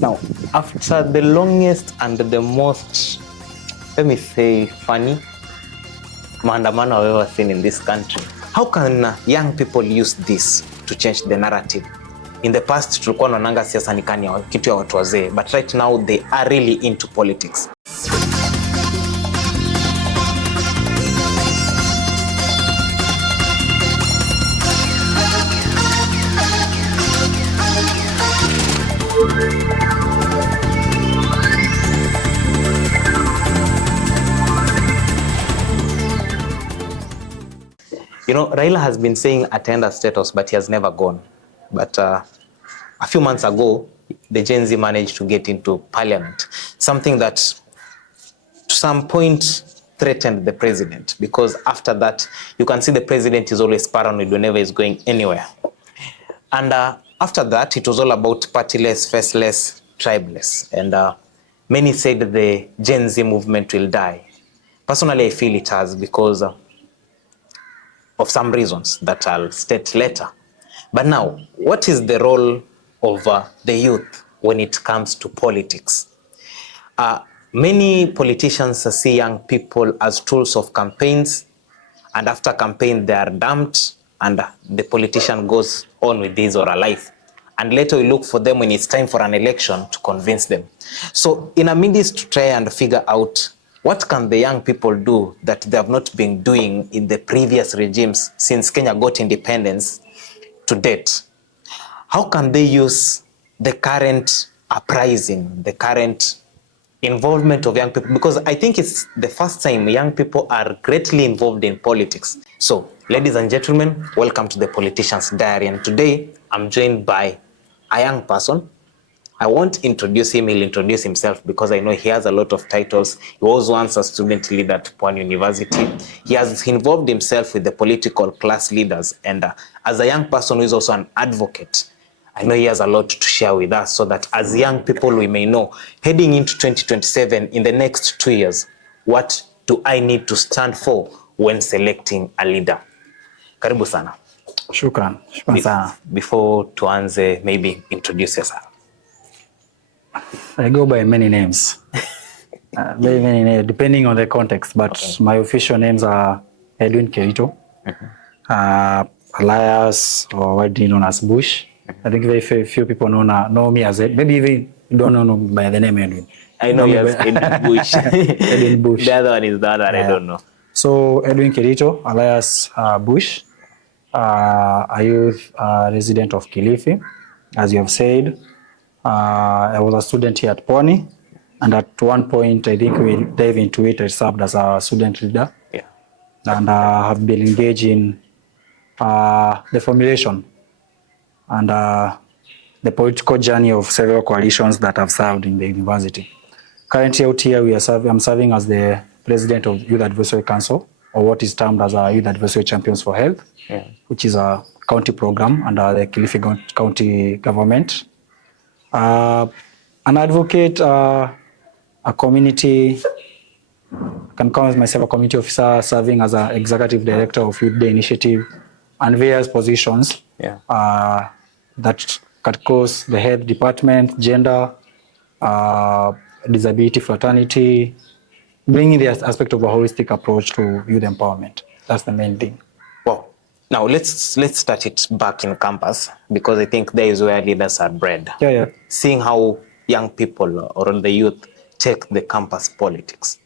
Now, after the longest and the most, let me say, funny maandamano I've ever seen in this country, how can young people use this to change the narrative? In the past, tulikuwa tunaonanga siasa ni kitu ya watu wazee, but right now they are really into politics. You know, Raila has been saying attender status, but he has never gone. But a few months ago, the Gen Z managed to get into parliament, something that to some point threatened the president, because after that, you can see the president is always paranoid whenever he's going anywhere. And after that, it was all about partyless, faceless, tribeless. And many said the Gen Z movement will die. Personally, I feel it has, because of some reasons that I'll state later. But now, what is the role of the youth when it comes to politics? Many politicians see young people as tools of campaigns, and after campaign they are dumped, and the politician goes on with his or her life. And later we look for them when it's time for an election to convince them. So in a midst to try and figure out what can the young people do that they have not been doing in the previous regimes since Kenya got independence to date? How can they use the current uprising, the current involvement of young people? Because I think it's the first time young people are greatly involved in politics. So, ladies and gentlemen, welcome to the Politician's Diary. And today, I'm joined by a young person. I won't introduce him, he'll introduce himself because I know he has a lot of titles. He was once a student leader at Pwani University. He has involved himself with the political class leaders, and as a young person who is also an advocate, I know he has a lot to share with us, so that as young people we may know, heading into 2027, in the next 2 years, what do I need to stand for when selecting a leader? Karibu sana. Shukran sana. Before tuanze, maybe introduce yourself. I go by many names, very many names, depending on the context, but okay. My official names are Edwin Kerito, alias, or widely known as Bush. I think very few people know me as it. Maybe even don't know me by the name Edwin. I know you as Edwin Bush. Edwin Bush. The other one is the other, I don't know. So Edwin Kerito, alias Bush, a youth resident of Kilifi, as you have said. I was a student here at Pwani, and at one point, I think we dive into it. I served as a student leader, and have been engaged in the formulation and the political journey of several coalitions that have served in the university. Currently out here, I'm serving as the president of Youth Advisory Council, or what is termed as a Youth Advisory Champions for Health, which is a county program under the Kilifi County government. An advocate, a community, can call myself a community officer, serving as an executive director of Youth Day Initiative, and various positions that cut across the health department, gender, disability, fraternity, bringing the aspect of a holistic approach to youth empowerment. That's the main thing. Wow. Now let's start it back in campus, because I think there is where leaders are bred. Seeing how young people or the youth take the campus politics.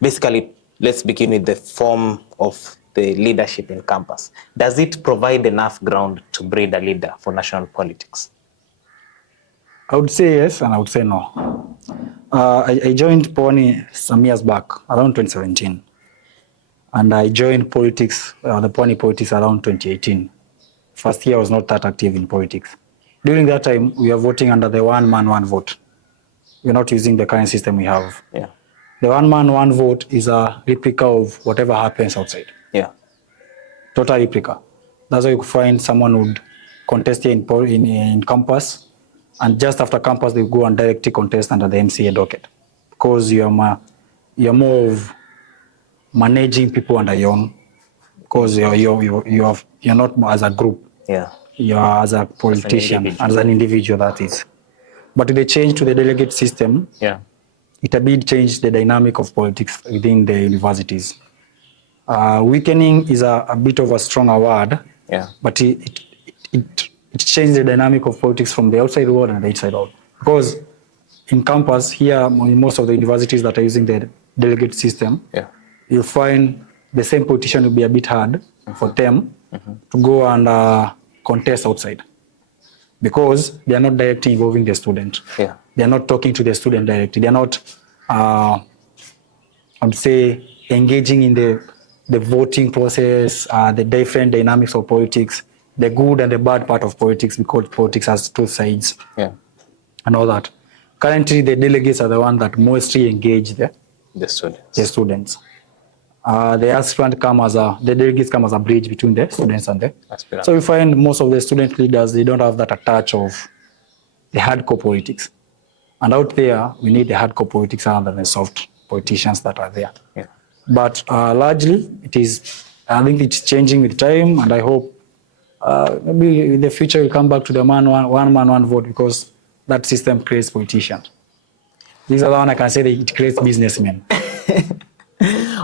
Basically, let's begin with the form of the leadership in campus. Does it provide enough ground to breed a leader for national politics? I would say yes, and I would say no. I joined Pwani some years back, around 2017. And I joined politics, the Pwani politics, around 2018. First year I was not that active in politics. During that time, we were voting under the one man, one vote. We're not using the current system we have. The one man, one vote is a replica of whatever happens outside. Total replica. That's why you could find someone would contest here in campus, and just after campus, they go and directly contest under the MCA docket. Because you're more of managing people under your own, because you're not as a group. You're as a politician, as an individual, that is. But with the change to the delegate system, it a bit changed the dynamic of politics within the universities. Weakening is a bit of a stronger word, but it changed the dynamic of politics from the outside world and the inside world. Because in campus here, in most of the universities that are using the delegate system, you'll find the same politician will be a bit hard for them to go and contest outside, because they are not directly involving the student. They are not talking to the student directly. They are not, I would say, engaging in the voting process, the different dynamics of politics, the good and the bad part of politics, because politics has two sides, and all that. Currently, the delegates are the ones that mostly engage the students. The delegates come as a bridge between the students and the aspirants. So we find most of the student leaders, they don't have that touch of the hardcore politics. And out there, we need the hardcore politics rather than the soft politicians that are there. But largely, I think it's changing with time, and I hope maybe in the future we'll come back to the one man, one vote, because that system creates politicians. This is the one I can say that it creates businessmen.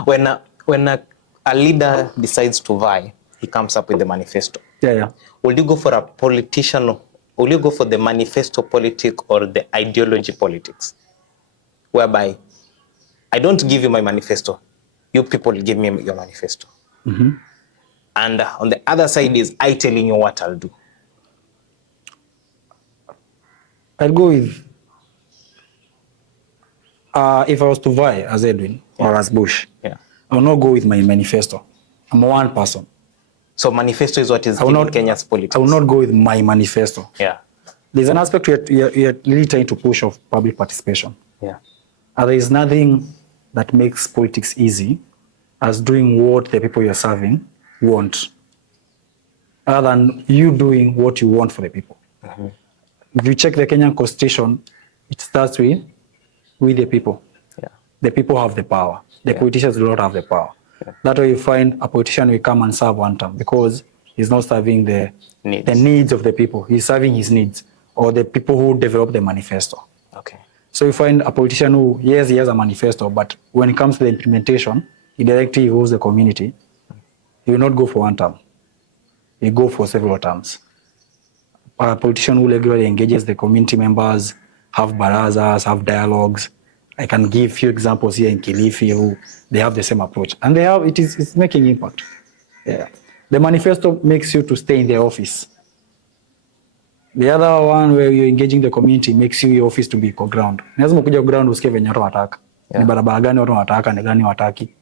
When a leader decides to vie, he comes up with the manifesto. Will you go for a politician? Will you go for the manifesto politics or the ideology politics? Whereby, I don't give you my manifesto. You people give me your manifesto. And on the other side is I telling you what I'll do. I'll go with, if I was to vie as Edwin or as Bush, I will not go with my manifesto. I'm one person. So manifesto is what is giving Kenya's politics. I will not go with my manifesto. There's an aspect we are really trying to push of public participation. There is nothing that makes politics easy as doing what the people you're serving want, other than you doing what you want for the people. If you check the Kenyan Constitution, it starts with the people. The people have the power. The politicians do not have the power. That's why you find a politician will come and serve one term, because he's not serving the needs of the people. He's serving his needs, or the people who develop the manifesto. So you find a politician who, yes, he has a manifesto, but when it comes to the implementation, he directly involves the community. He will not go for one term. He will go for several terms. A politician who regularly engages the community members, have barazas, have dialogues. I can give few examples here in Kilifi who they have the same approach, and it's making impact. The manifesto makes you to stay in the office. The other one where you're engaging the community makes you your office to be ground. Lazima kuja ground usikie venye watu wataka. Ni barabara gani watu wataka, ni gani wataki.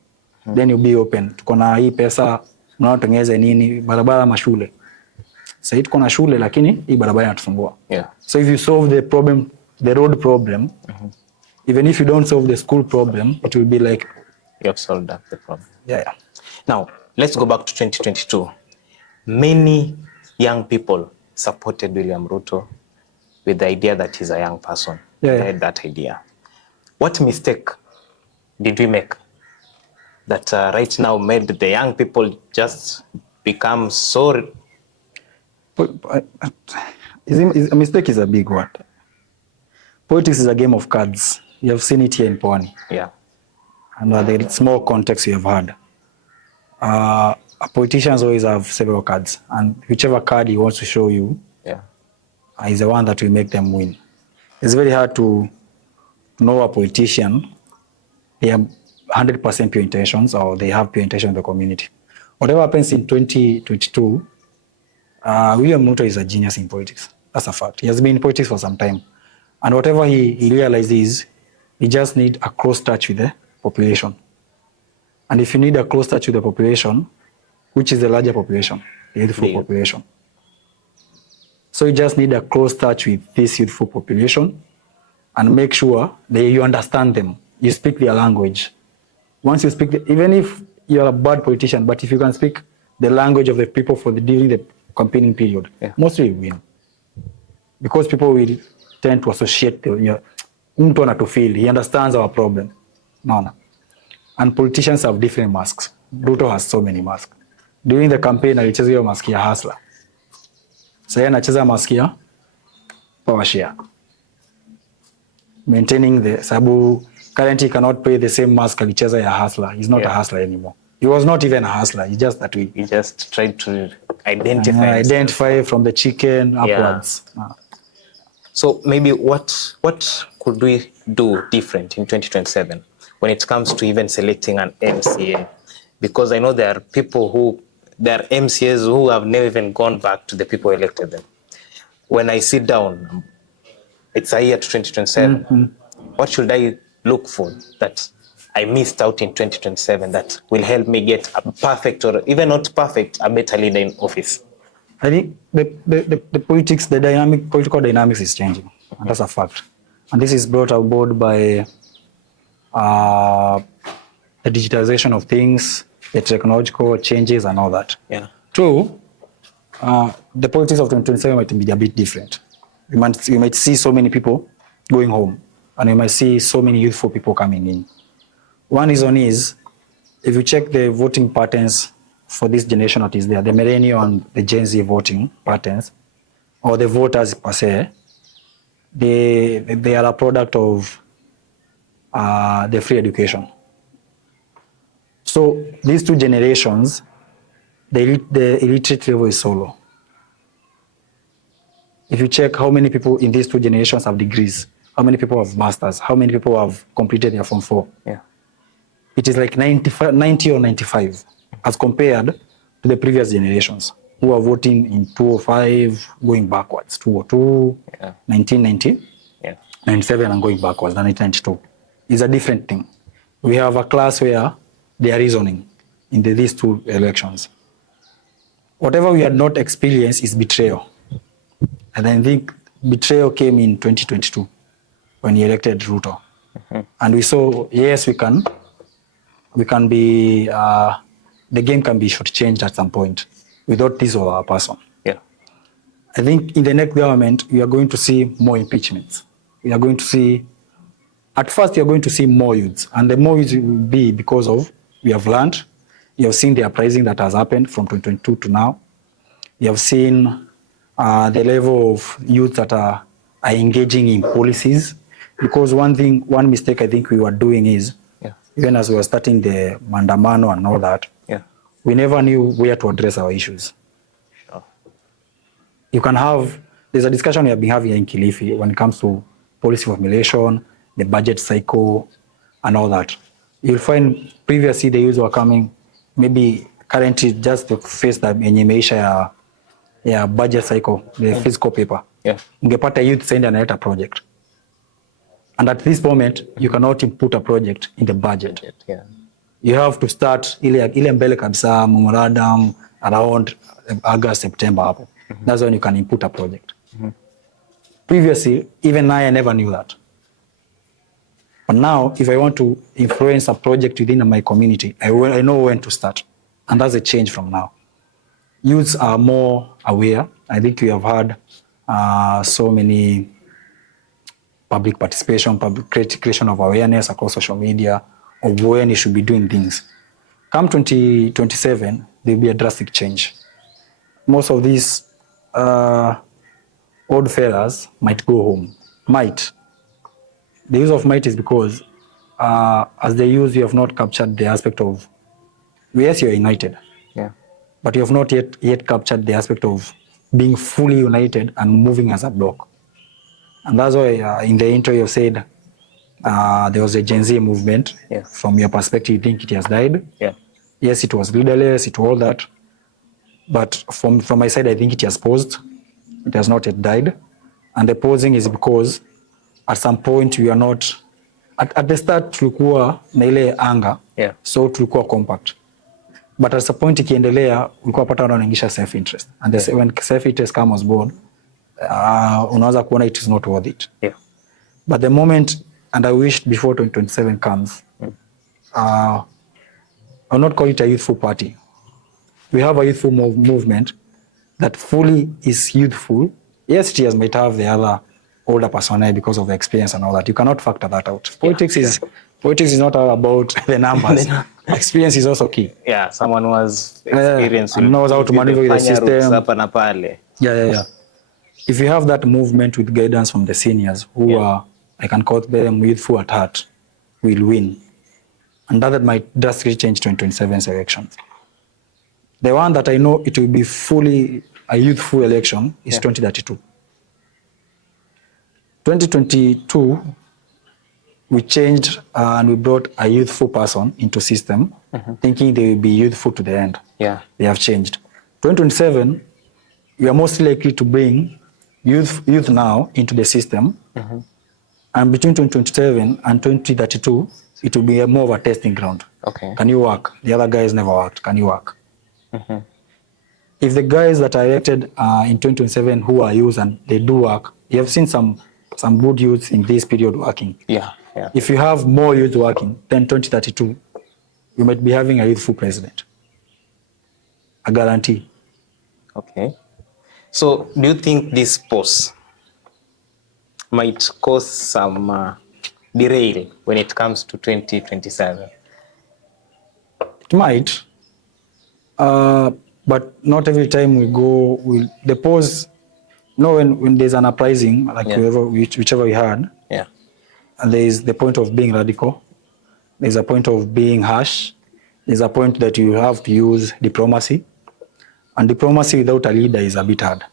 Then you be open. Tuko na hii pesa, mnaotengeza nini, barabara mashule. Sasa tuko na shule lakini hii barabara inatusumbua. So if you solve the problem, the road problem, even if you don't solve the school problem, it will be like you have solved that the problem. Now, let's go back to 2022. Many young people supported William Ruto with the idea that he's a young person. They had that idea. What mistake did we make that right now made the young people just become so... A mistake is a big word. Politics is a game of cards. You have seen it here in Pwani. And the small context you have had. Politicians always have several cards, and whichever card he wants to show you is the one that will make them win. It's very hard to know a politician. They have 100% pure intentions, or they have pure intention in the community. Whatever happens in 2022, William Ruto is a genius in politics. That's a fact. He has been in politics for some time. And whatever he realizes, he just needs a close touch with the population. And if you need a close touch with the population, which is the larger population, the youthful population. So you just need a close touch with this youthful population and make sure that you understand them. You speak their language. Once you speak, even if you're a bad politician, but if you can speak the language of the people during the campaigning period, mostly you win. Because people will tend to associate to feel he understands our problem. No. And politicians have different masks. Ruto has so many masks. During the campaign, alicheza hiyo mask ya hustler. Sasa anacheza mask ya power share. maintaining the sabu. Currently, cannot pay the same mask alicheza ya hustler. He's not a hustler anymore. He was not even a hustler. He just that we. He just tried to identify from the chicken upwards. So maybe what could we do different in 2027 when it comes to even selecting an MCA? Because I know there are MCAs who have never even gone back to the people who elected them. When I sit down, it's a year to 2027. What should I look for that I missed out in 2027 that will help me get a perfect, or even not perfect, a better leader in office? I think the political dynamics is changing. And that's a fact. And this is brought about by the digitalization of things, the technological changes and all that. Yeah. Two, the politics of 2027 might be a bit different. You might see so many people going home, and you might see so many youthful people coming in. One reason is, if you check the voting patterns for this generation that is there, the millennial and the Gen Z voting patterns, or the voters per se, they are a product of the free education. So these two generations, the illiterate level is so low. If you check how many people in these two generations have degrees, how many people have masters, how many people have completed their Form 4, it is like 90 or 95 as compared to the previous generations who are voting in 2005 going backwards, 2002, 1990, 97 and going backwards, 1992. It's a different thing. We have a class where they are reasoning in these two elections. Whatever we had not experienced is betrayal. And I think betrayal came in 2022 when he elected Ruto. And we saw, yes, we can be, the game can be shortchanged at some point without this or our person. Yeah. I think in the next government, we are going to see more impeachments. We are going to see, at first, you are going to see more youths. And the more youths will be because of, we have learned, you have seen the uprising that has happened from 2022 to now. You have seen the level of youth that are engaging in policies. Because one mistake I think we were doing is, even as we were starting the Mandamano and all that, we never knew where to address our issues. Sure. You can have, there's a discussion we have been having in Kilifi when it comes to policy formulation, the budget cycle, and all that. You'll find previously the youths were coming, maybe currently just to face the enyemeisha ya budget cycle, the physical paper. Ungepata youth send a project. And at this moment, you cannot input a project in the budget. You have to start ile mbele kabisa memorandum around August, September. That's when you can input a project. Previously, even I never knew that. But now, if I want to influence a project within my community, I know when to start. And that's a change from now. Youths are more aware. I think we have had so many public participation, public creation of awareness across social media of when you should be doing things. Come 2027, there will be a drastic change. Most of these old fellas might go home. Might. The use of might is because as the youth, you have not captured the aspect of, yes, you're united. But you have not yet captured the aspect of being fully united and moving as a block. And that's why in the intro you said there was a Gen Z movement. From your perspective, you think it has died. Yes, it was leaderless, it was all that. But from my side, I think it has paused. It has not yet died. And the pausing is because at some point we are not, at the start tulikuwa na ile anga, so tulikuwa compact. But at some point ikiendelea, ulikuwa pata wanaingisha self-interest. And when self-interest comes on board, unaweza kuona it is not worth it. But the moment, and I wish before 2027 comes, I'll not call it a youthful party. We have a youthful movement that fully is youthful. Yes, TS might have the other older personnel because of the experience and all that. You cannot factor that out. Politics is not all about the numbers. Experience is also key. Someone who has experience and knows how to maneuver the system. Yeah. If you have that movement with guidance from the seniors who are I can call them youthful at heart, will win. And that might drastically change 2027's elections. The one that I know it will be fully a youthful election is 2032. 2022, we changed and we brought a youthful person into system, thinking they will be youthful to the end. Yeah. They have changed. 2027, we are most likely to bring youth now into the system. And between 2027 and 2032, it will be more of a testing ground. Okay. Can you work? The other guys never worked. Can you work? If the guys that are elected in 2027 who are youth and they do work, you have seen some good youth in this period working. Yeah. If you have more youth working, then 2032, we might be having a youthful president. I guarantee. Okay. So do you think this pause might cause some derail when it comes to 2027? It might, but not every time we go, the pause, when there's an uprising, like whichever we had, and there is the point of being radical, there's a point of being harsh, there's a point that you have to use diplomacy, and diplomacy without a leader is a bit hard,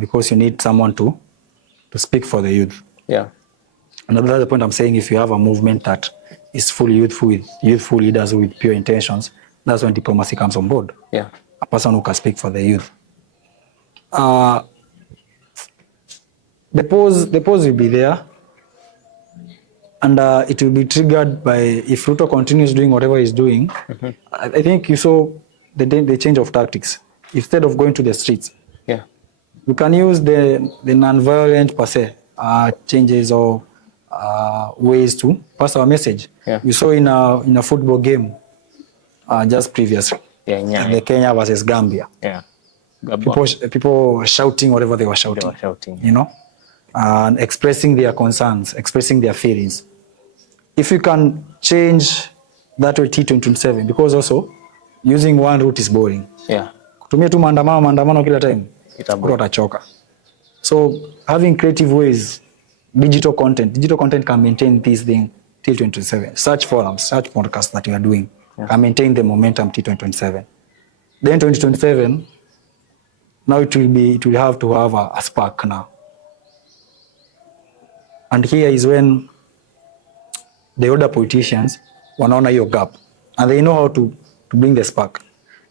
because you need someone to speak for the youth. Yeah. Another point I'm saying, if you have a movement that is fully youthful, with youthful leaders with pure intentions, that's when diplomacy comes on board. Yeah. A person who can speak for the youth. The pause will be there, and it will be triggered by, if Ruto continues doing whatever he's doing. I think you saw the change of tactics. Instead of going to the streets, you can use the non-violent per se changes or ways to pass our message. We saw in a football game just previously, the Kenya versus Gambia. People shouting whatever they were shouting. And expressing their concerns, expressing their feelings. If you can change that to T2027, because also using one route is boring. Kutumia tu maandamano kila time, watu watachoka. So having creative ways, digital content can maintain this thing till 2027. Such forums, such podcasts that you are doing can maintain the momentum till 2027. Then 2027, now it will have to have a spark now. And here is when the older politicians wanaona hiyo gap, and they know how to bring the spark.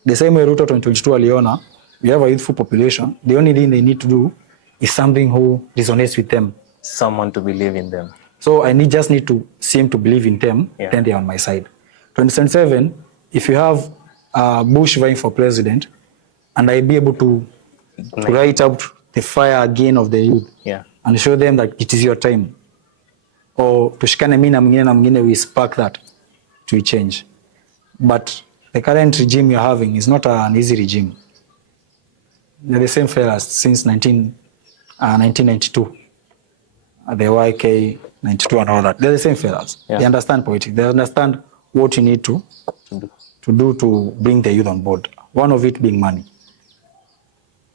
The same way Ruto 2022 aliona, we have a youthful population. The only thing they need to do is something who resonates with them. Someone to believe in them. So I just need to seem to believe in them, then they are on my side. 2027, if you have Bush vying for president, and I be able to light up the fire again of the youth, and show them that it is your time, or tushikane mimi na mwingine, we spark that to change. But the current regime you're having is not an easy regime. They're the same fellas since 1992. The YK 92 and all that. They're the same fellas. They understand politics. They understand what you need to do to bring the youth on board. One of it being money,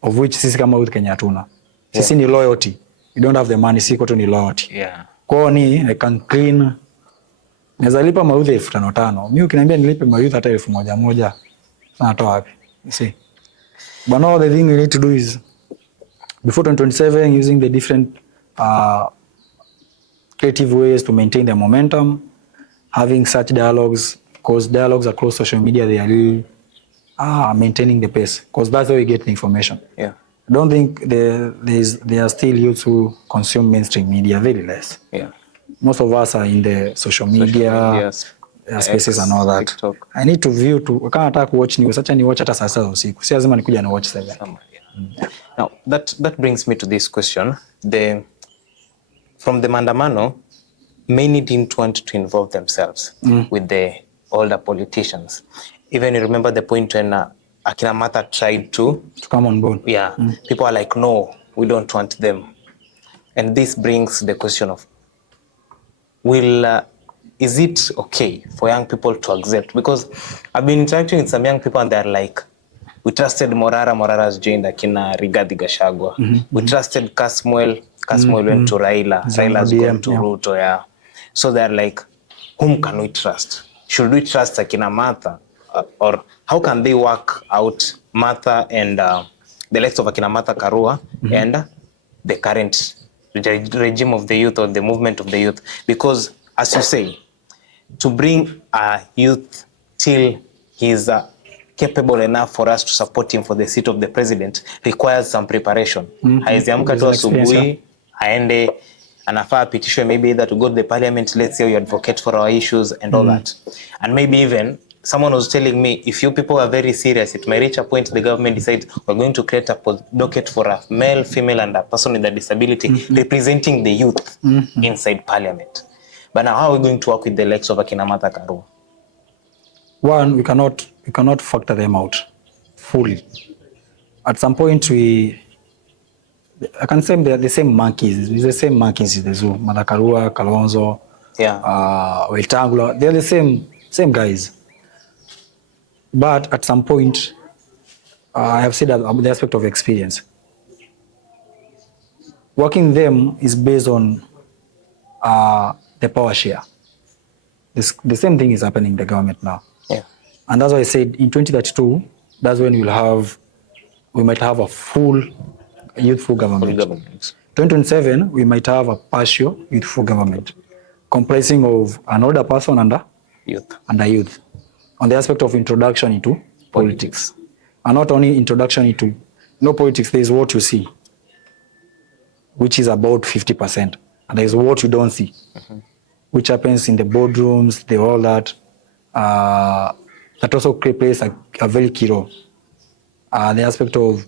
of which sisi kama youth Kenya hatuna. Sisi ni loyalty. You don't have the money, si koto ni loyalty. Kwa ni I can clean. Naweza lipa maudhi 5,500. Mimi ukiniambia nilipe maudhi hata 1,100, natoa wapi? You see. But now the thing we need to do is, before 2027, using the different creative ways to maintain the momentum, having such dialogues, because dialogues across social media, they are really maintaining the pace, because that's how we get the information. I don't think there are still youths who consume mainstream media, very less. Most of us are in the social media spaces and all that. TikTok. I need to view kama nataka kuwatch news, acha ni watch hata saa 7 usiku. Si lazima nikuja na watch 7. Now that brings me to this question. From the maandamano, many didn't want to involve themselves with the older politicians. Even you remember the point when Akina Martha tried to come on board. People are like, no, we don't want them. And this brings the question of, is it okay for young people to accept? Because I've been interacting with some young people and they're like, we trusted Morara's joined Akina Rigathi Gachagua. We trusted Kasmuel Kasmuel went to Raila. Raila's gone to Ruto, yeah. So they're like, whom can we trust? Should we trust Akina Martha? Or how can they work out Martha and the likes of Akina Martha Karua and the current regime of the youth or the movement of the youth? Because as you say, to bring a youth till he's capable enough for us to support him for the seat of the president requires some preparation. Haizi amka tu asubuhi aende anafaa apitishwe maybe either to go to the parliament, let's say you advocate for our issues and all that. And maybe even someone was telling me, if you people are very serious, it may reach a point the government decides we're going to create a docket for a male, female and a person with a disability representing the youth inside parliament. But now how are we going to work with the likes of Akina Martha Karua? One, we cannot factor them out fully. At some point, I can say they're the same monkeys. It's the same monkeys in the zoo. Martha Karua, Kalonzo, Wetangula, they're the same guys. But at some point, I have said that the aspect of experience. Working them is based on the power share. The same thing is happening in the government now. Yeah. And that's why I said in 2032, that's when we might have a full youthful government. 2027, we might have a partial youthful government comprising of an older person and a youth. On the aspect of introduction into politics. And not only introduction into politics, there is what you see, which is about 50%. And there is what you don't see, which happens in the boardrooms, all that. That also plays a very key role. The aspect of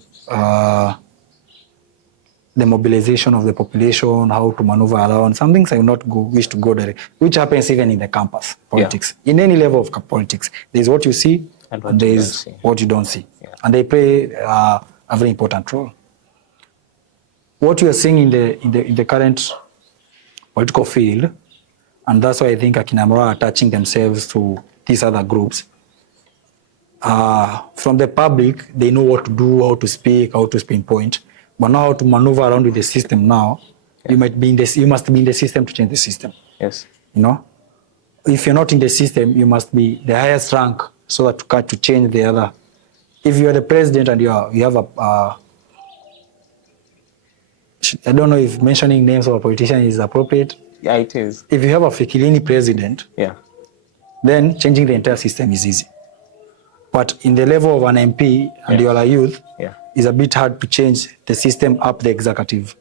the mobilization of the population, how to maneuver around. Some things I will not wish to go there, which happens even in the campus politics. Yeah. In any level of politics, there is what you see and there is what you don't see. Yeah. And they play a very important role. What you are seeing in the current political field, and that's why I think Akina Martha are attaching themselves to these other groups. From the public, they know what to do, how to speak, how to pinpoint. But now how to maneuver around with the system now, you must be in the system to change the system. Yes. You know? If you're not in the system, you must be the highest rank so that you can change the other. If you are the president and you have I don't know if mentioning names of a politician is appropriate. Yeah, it is. If you have a Fikilini president, then changing the entire system is easy. But in the level of an MP and you are a youth, it's a bit hard to change the system up the executive.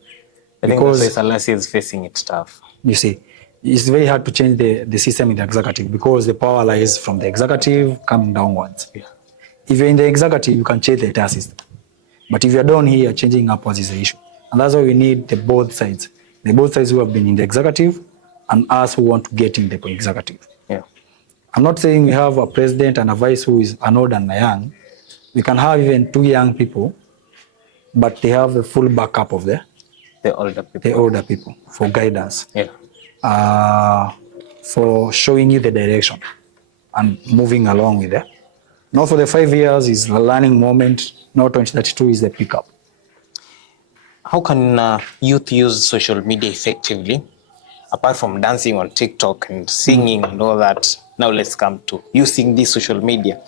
I think because alias is facing it tough. You see, it's very hard to change the system in the executive because the power lies from the executive coming downwards. Yeah. If you're in the executive, you can change the entire system. But if you're down here, changing upwards is the issue. And that's why we need the both sides. The both sides who have been in the executive and us who want to get in the executive. Yeah. I'm not saying we have a president and a vice who is an old and a young. We can have even two young people, but they have the full backup of the older people for guidance, for showing you the direction and moving along with it. Now for the 5 years is the learning moment. Now 2032 is the pickup. How can youth use social media effectively, apart from dancing on TikTok and singing and all that? Now let's come to using this social media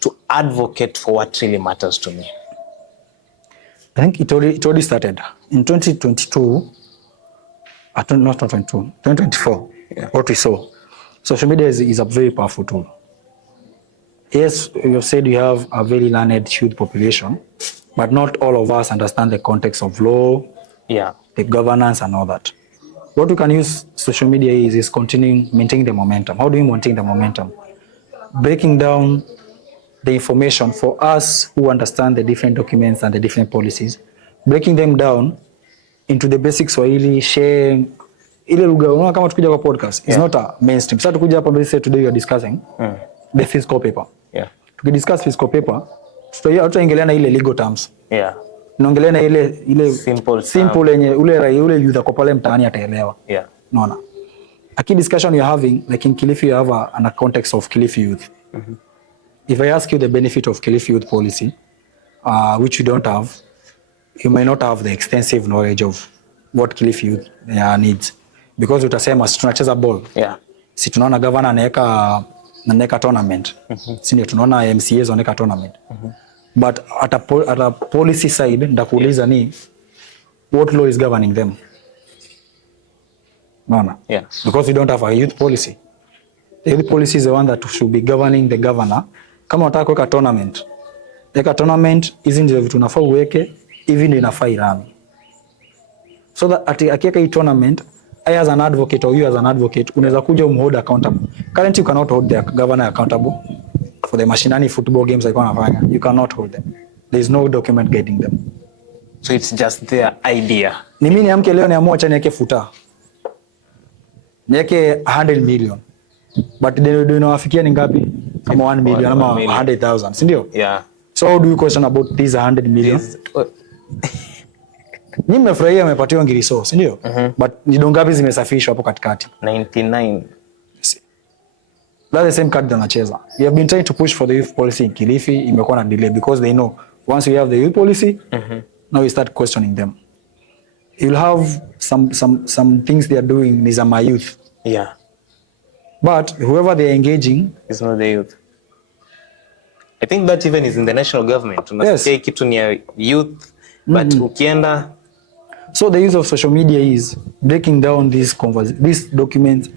to advocate for what really matters to me. I think it already started. In 2022, 2024, what we saw, social media is a very powerful tool. Yes, you said you have a very learned youth population, but not all of us understand the context of law, the governance and all that. What we can use social media is maintaining the momentum. How do we maintain the momentum? Breaking down the information for us who understand the different documents and the different policies, breaking them down into the basic Swahili, sharing. Ile lugha unaona kama tukija kwa podcast, it's not a mainstream. Sasa tukuja hapa mbele, today we are discussing the fiscal paper. Tukidiscuss fiscal paper, tutaingelea na ile legal terms. Tunaongelea na ile simple yenye ule youth kwa pale mtaani ataelewa. Unaona? A key discussion you are having, like in Kilifi, you have a context of Kilifi youth. If I ask you the benefit of Kilifi youth policy, which you don't have, you may not have the extensive knowledge of what Kilifi youth needs. Because utasema si tunacheza ball. Yeah. Si tunaona governor anaweka tournament. Si ndio tunaona MCAs wanaweka tournament. But at a policy side ndakuuliza ni what law is governing them? No. Yeah. Because we don't have a youth policy. The youth policy is the one that should be governing the governor. Kama unataka kuweka tournament, weka tournament, hizi ndio vitu unafaa uweke, hivi ndio inafaa irani. So that akiweka hii tournament, I as an advocate or you as an advocate, unaweza kuja umhold accountable. Currently you cannot hold the governor accountable for the mashinani football games like wanafanya. You cannot hold them. There is no document guiding them. So it's just their idea. Ni mimi niamke leo niamua acha niweke futa. Niweke 100 million. But then do inawafikia ni ngapi? Kama 1 million ama 100,000, si ndio? Yeah. So how do you question about these 100 million? Ni mmefurahia mmepatiwa ngiriso, si ndio? But ni dongapi zimesafishwa hapo katikati? 99. That's the same card wanacheza. We have been trying to push for the youth policy in Kilifi, imekuwa na delay because they know once we have the youth policy, now we start questioning them. You'll have some things they are doing is my youth. Yeah. But whoever they are engaging is not the youth. I think that even is in the national government. Unasikia kitu ni youth, but ukienda. So the use of social media is breaking down these documents,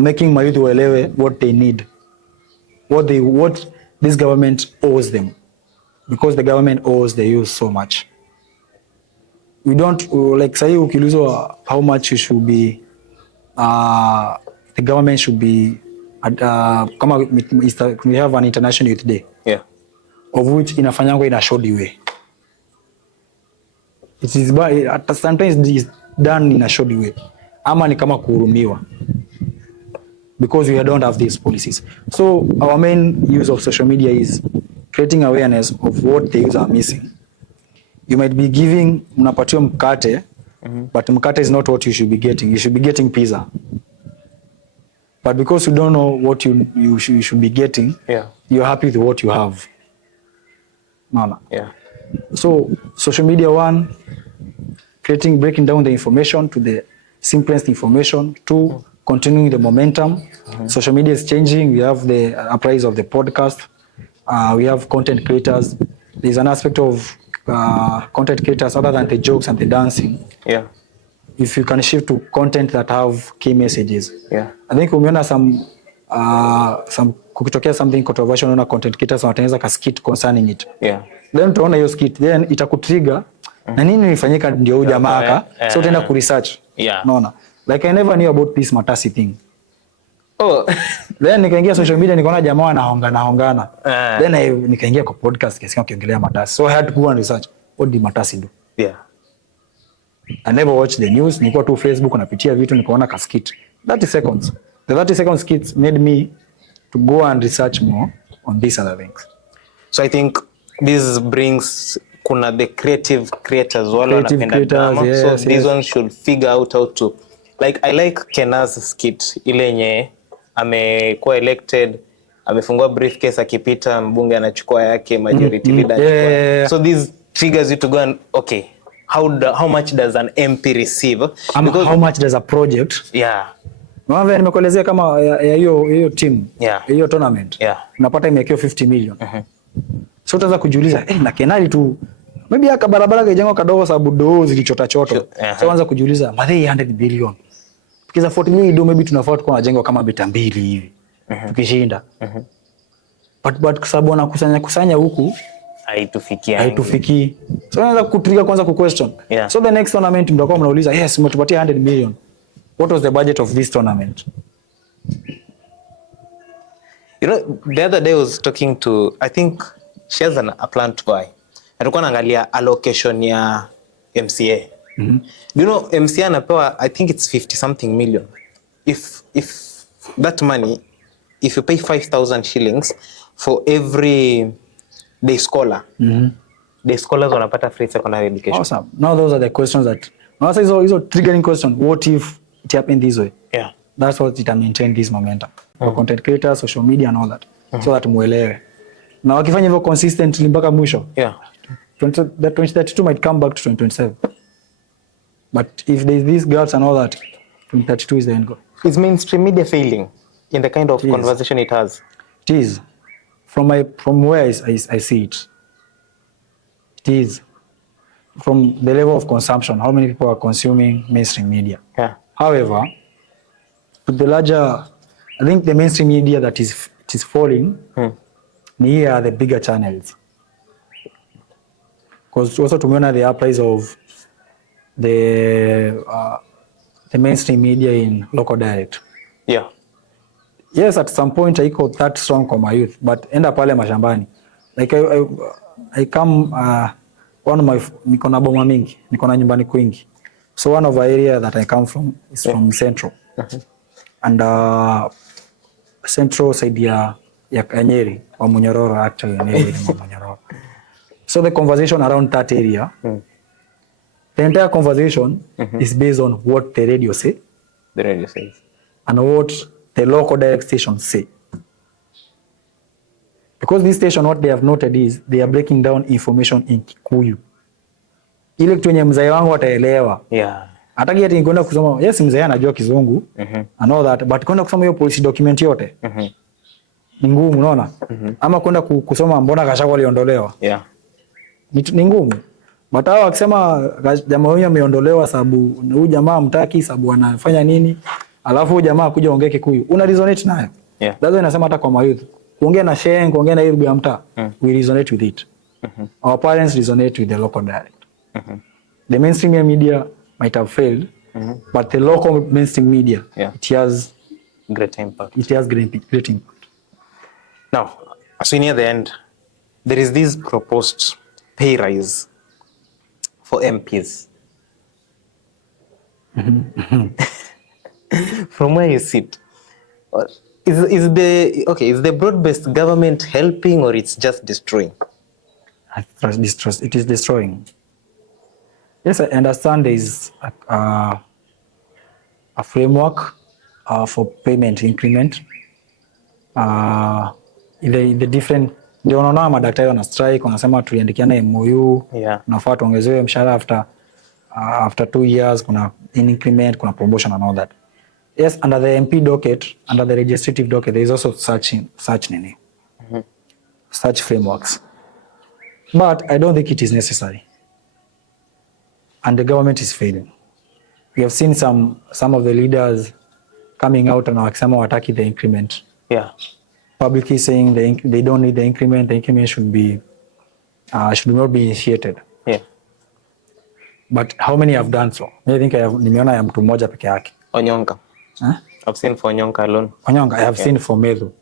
making my youth waelewe what they need, what this government owes them, because the government owes the youth so much. We don't like say ukiulizwa how much you should be, the government should be kama we have an international youth day, of which inafanyangwa in a short way. It is sometimes it is done in a short way. Ama ni kama kuhurumiwa. Because we don't have these policies. So our main use of social media is creating awareness of what the youth are missing. You might be giving mnapatiwa mkate, but mkate is not what you should be getting. You should be getting pizza. But because you don't know what you should be getting, you're happy with what you have. No. Yeah. So social media, one, breaking down the information to the simplest information. Two, continuing the momentum. Social media is changing. We have the uprise of the podcast. We have content creators. There's an aspect of content creators other than the jokes and the dancing. Yeah. If you can shift to content that have key messages. Yeah. I think umeona some kukitokea something controversial on content creators wanatengeneza ka skit concerning it. Yeah. Then utaona hiyo skit, then itakutrigger na nini nilifanyika ndio huyu jamaa so utaenda ku research. Yeah. Unaona? Like I never knew about this matasi thing. Oh. Then nikaingia social media nikaona jamaa anahongana. Then nikaingia kwa podcast kesi akiongelea matasi. So I had to go and research what did matasi do. Yeah. I never watched the news. Nilikuwa tu Facebook napitia vitu nikaona ka skit. 30 seconds. The 30 second skits made me to go and research more on these other things. So I think this brings kuna the creative creators wale wanapenda drama. Yes, so these ones should figure out how to, like I like Kena's skit ile yenye amekuwa elected, amefungua briefcase akipita mbunge anachukua yake majority leader. Yeah. So this triggers you to go and okay, how much does an MP receive? Because how much does a project? Yeah. Mwanzo nimekuelezea kama hiyo team, hiyo tournament. Unapata imekiwa 50 million. So utaanza kujiuliza na Kenali tu maybe aka barabara kajengwa kadogo sababu doo zilichota choto. So anza kujiuliza madhei 100 billion. Tukiza 40 million do maybe tunafaa tuko najengwa kama beta mbili hivi. Tukishinda. But kwa sababu wanakusanya huku haitufikii. So unaanza kutrigger kwanza ku question. So the next tournament mtakuwa mnauliza yes mtupatie 100 million. What was the budget of this tournament? You know, the other day I was talking to, I think she has a plan to buy. Alikuwa anaangalia allocation ya MCA. You know, MCA anapewa, I think it's 50 something million. If that money, if you pay 5,000 shillings for every day scholar, day scholars wanapata free secondary education. Awesome. Now those are the questions that, now is a triggering question. What if it happened this way? Yeah. That's what it can maintain this momentum. For content creators, social media and all that. So that muelewe. Na wakifanya hivyo consistently mpaka mwisho. Yeah. The 2032 might come back to 2027. But if there's these gaps and all that, 2032 is the end goal. Is mainstream media failing in the kind of conversation it has? It is. From where I see it. It is. From the level of consumption, how many people are consuming mainstream media. Yeah. However, to the larger, I think the mainstream media that is falling, here are the bigger channels. Because also tumeona the uprise of the mainstream media in local dialect. Yeah. Yes, at some point I call that strong for my youth, but enda pale mashambani. Like I come one of my niko na boma mingi, niko na nyumbani kwingi. So one of the area that I come from is from Central. And Central side ya Nyeri or Munyororo, actually Nyeri Munyororo. So the conversation around that area, the entire conversation is based on what the radio say. The radio says. And what the local direct stations say. Because this station, what they have noted is they are breaking down information in Kikuyu. Ile kitu yenye mzee wangu ataelewa. Yeah. Hataki ati kwenda kusoma, yes mzee anajua Kizungu and all that, but kwenda kusoma hiyo policy document yote. Ni ngumu unaona? Ama kwenda kusoma mbona Gachagua aliondolewa. Yeah. Ni ngumu. But hao wakisema jamaa huyu ameondolewa sababu huyu jamaa mtaki sababu anafanya nini? Alafu huyu jamaa kuja ongea Kikuyu. Una resonate nayo. Yeah. That's why nasema hata kwa mayouth. Kuongea na Sheng, kuongea na Irbu ya mtaa, we resonate with it. Our parents resonate with the local dialect. The mainstream media might have failed, but the local mainstream media, it has great impact. It has great impact. Now, as we near the end, there is this proposed pay rise for MPs. From where you sit, is the broad-based government helping or it's just destroying? It is destroying. Yes, I understand there is a framework for payment increment. The different ndio unaona madaktari wana strike, wanasema tuliandikiana MOU, nafaa tuongezewe mshahara after 2 years, kuna increment, kuna promotion and all that. Yes, under the MP docket, under the legislative docket, there is also such frameworks. But I don't think it is necessary. And the government is failing. We have seen some of the leaders coming out and wakisema wataki the increment. Yeah. Publicly saying they don't need the increment. The increment should not be initiated. Yeah. But how many have done so? I think nimeona ya mtu mmoja peke yake. Onyonka. I've seen for Onyonka alone. Onyonka, I have seen for Medhu.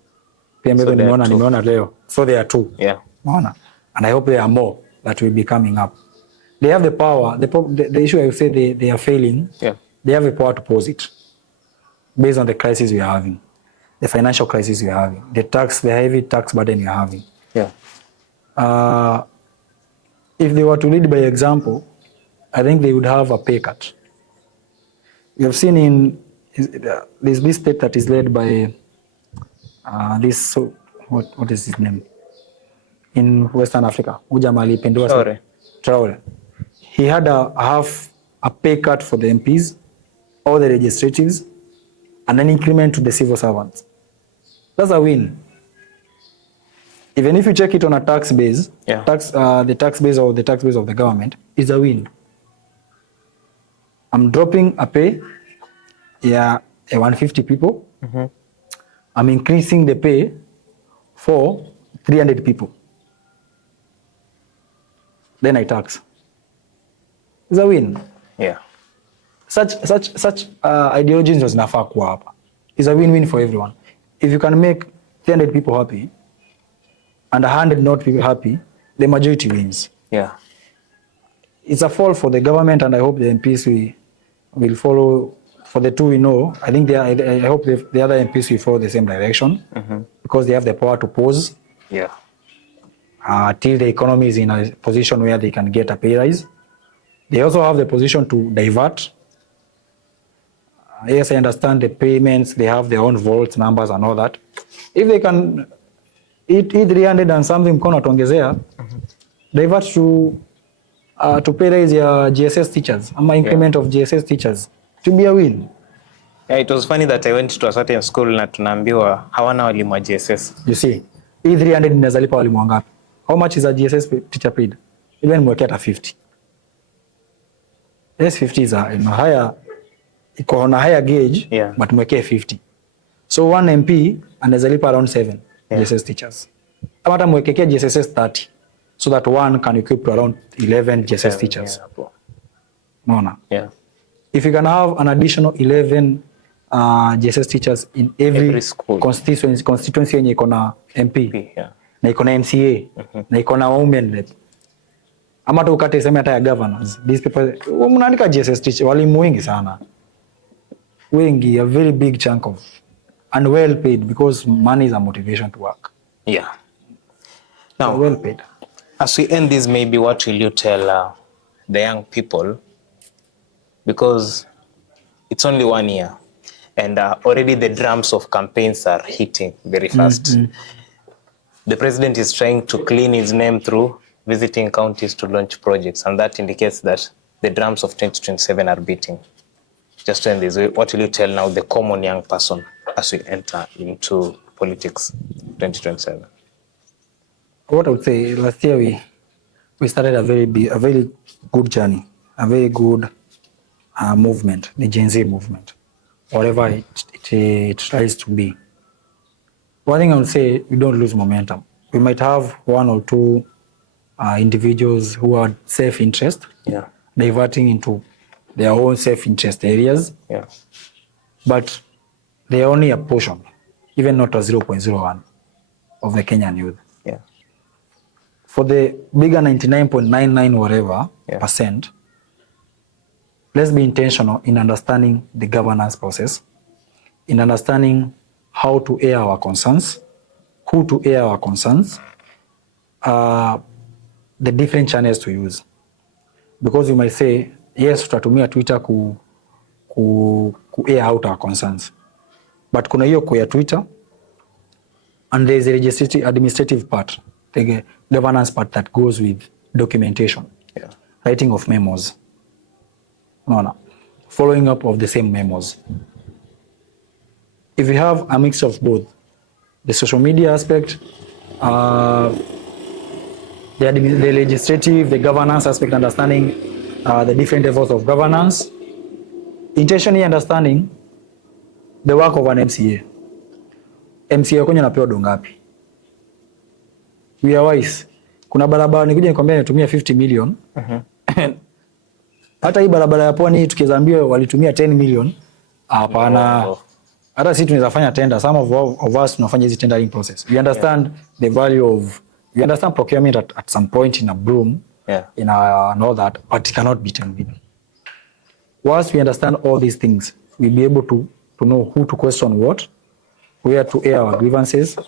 Pia Medhu nimeona leo. So there are 2. Yeah. Unaona? And I hope there are more that will be coming up. They have the power. The issue I would say they are failing. Yeah. They have the power to pose it based on the crisis we are having, the financial crisis we are having, the heavy tax burden we are having. Yeah. If they were to lead by example, I think they would have a pay cut. We have seen there's this state that is led by what is his name? In Western Africa, Traore. He had a pay cut for the MPs, all the legislatives, and an increment to the civil servants. That's a win. Even if you check it on a tax base, the tax base of the government is a win. I'm dropping a pay, 150 people. I'm increasing the pay for 300 people. Then I tax. It's a win. Yeah. Such ideologies was nafaa kuwa hapa. It's a win-win for everyone. If you can make 300 people happy and 100 not people happy, the majority wins. Yeah. It's a fall for the government, and I hope the MPs will follow. For the 2 we know, I hope the other MPs will follow the same direction, because they have the power to pause. Yeah. Till the economy is in a position where they can get a pay rise. They also have the position to divert. Yes, I understand the payments, they have their own vault numbers and all that. If they can eat 300 and something mkono tuongezea, divert to to pay raise ya GSS teachers, ama increment of GSS teachers, to be a win. Yeah, it was funny that I went to a certain school na tunaambiwa hawana walimu wa GSS. You see, hii 300 inazalipa walimu wangapi? How much is a GSS teacher paid? Even mweke hata 50. Yes, 50 is a higher, iko on a higher gauge, Yeah. but mweke 50. So one MP anazalipa around 7 GSS teachers. Ama hata mwekekea GSS 30, so that one can equip to around 11 GSS teachers. Yeah. Unaona? Yeah. If you can have an additional 11 GSS teachers in every school, constituency yenye iko na MP, yeah, na iko na MCA, na iko na women rep, ama tu ukate sema hata ya governors, these people mnaandika GSS teacher walimu wengi sana, wengi, a very big chunk of, and well paid, because money is a motivation to work. Yeah. Now, well paid. As we end this, maybe what will you tell the young people, because it's only 1 year and already the drums of campaigns are hitting very fast. The president is trying to clean his name through visiting counties to launch projects, and that indicates that the drums of 2027 are beating. Just to end this, what will you tell now the common young person as we enter into politics 2027? What I would say, last year we started a very good journey, a very good movement, the Gen Z movement, whatever it tries to be. One thing I would say, we don't lose momentum. We might have one or two individuals who are self-interest, yeah, diverting into their own self-interest areas, yeah, but they are only a portion, even not a 0.01 of the Kenyan youth. yeah. For the bigger 99.99 whatever percent, let's be intentional in understanding the governance process, in understanding how to air our concerns, who to air our concerns, the different channels to use. Because you might say, yes, tutatumia Twitter ku air out our concerns. But kuna hiyo kwa Twitter, and there is a administrative part, the governance part that goes with documentation, writing of memos, following up of the same memos. If we have a mix of both, the social media aspect, the legislative, the governance aspect, understanding the different levels of governance, intentionally understanding the work of an MCA. MCA kwenye napewa dongapi? We are wise. Kuna barabara nikuja nikwambia nitumia 50 million. Hata hii barabara ya Pwani tukizaambiwa walitumia 10 million. Hapana. Hata sisi tunaweza fanya tender. Some of us tunafanya hizi tendering process. We understand the value of, we understand procurement at some point in a bloom, in and all that, but it cannot be 10 million. Once we understand all these things, we'll be able to know who to question what, where to air our grievances,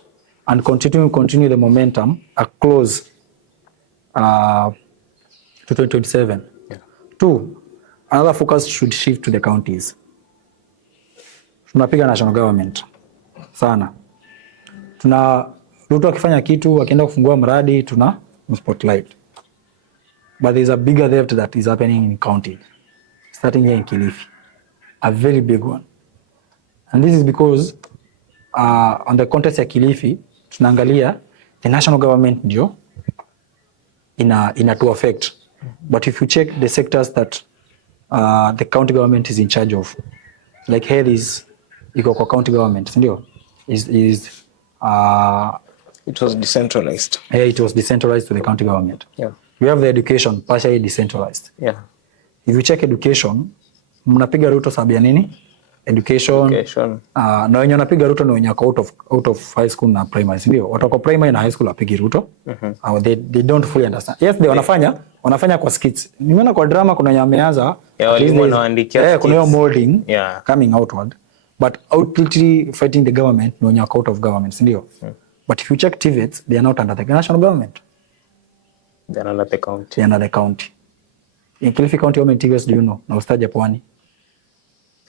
and continue the momentum close to 2027. Two, another focus should shift to the counties. Tunapiga national government sana. Ruto akifanya kitu, akienda kufungua mradi, tuna spotlight. But there's a bigger theft that is happening in county, starting here in Kilifi. A very big one. And this is because on the context ya Kilifi, tunaangalia the national government ndio ina to affect. But if you check the sectors that the county government is in charge of, like health is iko kwa county government, ndio it was decentralized. Yeah, it was decentralized to the county government. Yeah. We have the education partially decentralized. Yeah. If you check education, mnapiga Ruto sababu ya nini? Education. Na wenye wanapiga Ruto ni wenye out of high school na primary, ndio. Watu wako primary na high school wapigi Ruto. They don't fully understand. Yes, they wanafanya kwa skits. Nimeona kwa drama kuna wenye wameanza, walimu wanaandikia skits. Kuna hiyo molding coming outward. But outwardly fighting the government ni wenye wako out of government, ndio. But if you check TVETs, they are not under the national government. They are under the county. They are under the county. In Kilifi County, how many TVETs do you know? Na ustaja Pwani?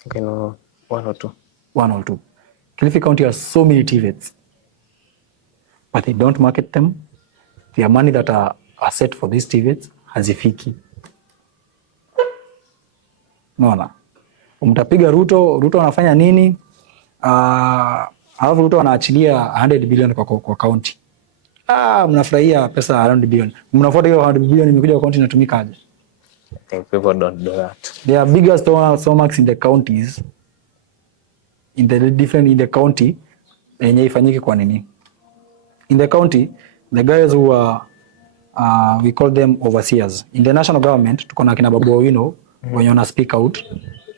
Okay, no, one or two. Kilifi County has so many TVETs, but they don't market them. The money that are set for these TVETs hazifiki. Unaona? Mtapiga Ruto anafanya nini? Alafu Ruto anaachilia 100 billion kwa county. Mnafurahia pesa around billion. Mnafuata hiyo 100 billion imekuja kwa county inatumika aje? I think people don't do that. There are bigger stomachs in the counties, in the county, yenye ifanyike kwa nini? In the county, the guys who are, we call them overseers. In the national government, tuko na kina Babu Owino, wenye wana speak out.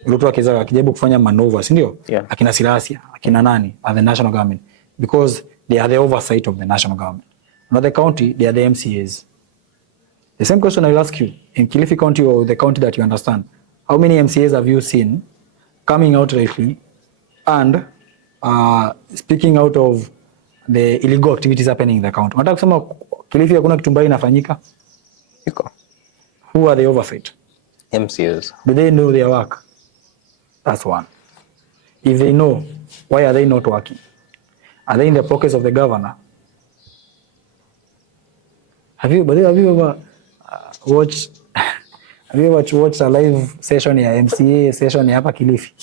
Ruto akijaribu kufanya maneuver, si ndio? Yeah. Akina Sirasia, akina nani, are the national government. Because they are the oversight of the national government. Not the county, they are the MCAs. The same question I will ask you, in Kilifi County or the county that you understand, how many MCAs have you seen coming out lately and speaking out of the illegal activities happening in the county? Nataka kusema Kilifi hakuna kitu mbaya inafanyika? Iko. Who are the oversight? MCAs. Do they know their work? That's one. If they know, why are they not working? Are they in the pockets of the governor? Have you ever watched a live session ya MCA session ya hapa Kilifi?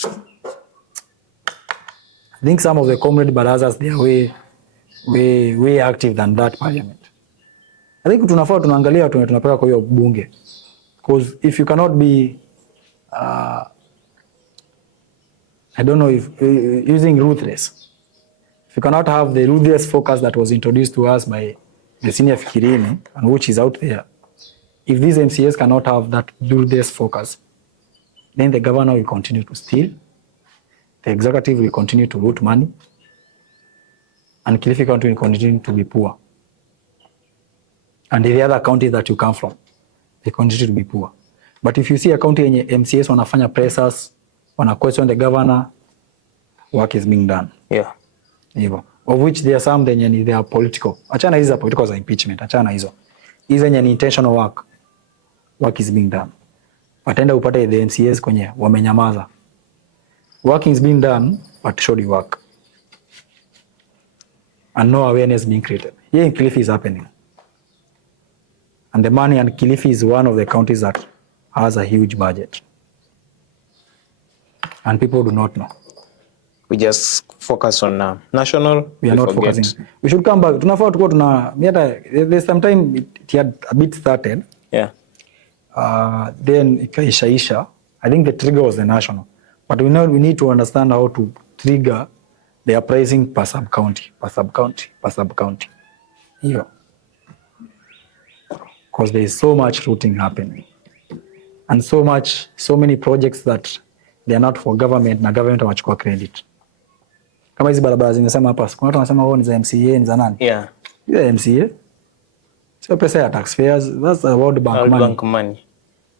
I think some of the comrade barazas, they are way active than that parliament. I think tunafaa tunaangalia tunapeka kwa hiyo bunge. Because if you cannot be I don't know if using ruthless. If you cannot have the ruthless focus that was introduced to us by the senior Fikirini, and which is out there, if these MCAs cannot have that ruthless focus, then the governor will continue to steal, the executive will continue to root money, and Kilifi County will continue to be poor. And the other counties that you come from, they continue to be poor. But if you see a county yenye MCAs wanafanya pressers, wana question the governor, work is being done. Yeah. Hivyo. Of which there are some yenye they are political. Achana hizo political za impeachment, achana hizo. Hizo yenye intentional work is being done. Watenda upate the MCAs kwenye wamenyamaza. Work is being done, but shoddy work. And no awareness being created. Here in Kilifi is happening. And the money, and Kilifi is one of the counties that has a huge budget. And people do not know. We just focus on national. We are not forget. focusing. We should come back. Tunafaa tuko there's some time it had a bit started. Yeah. Then ikaishaisha. I think the trigger was the national. But we need to understand how to trigger their pricing per sub-county. Hiyo. Because there is so much routing happening. And so many projects that they are not for government, na government wachukua credit. Kama hizi barabara zinasema hapa, kuna watu wanasema ni za MCA, ni za nani? Yeah. Yeah, MCA. Sio pesa ya taxpayers, that's the World Bank money.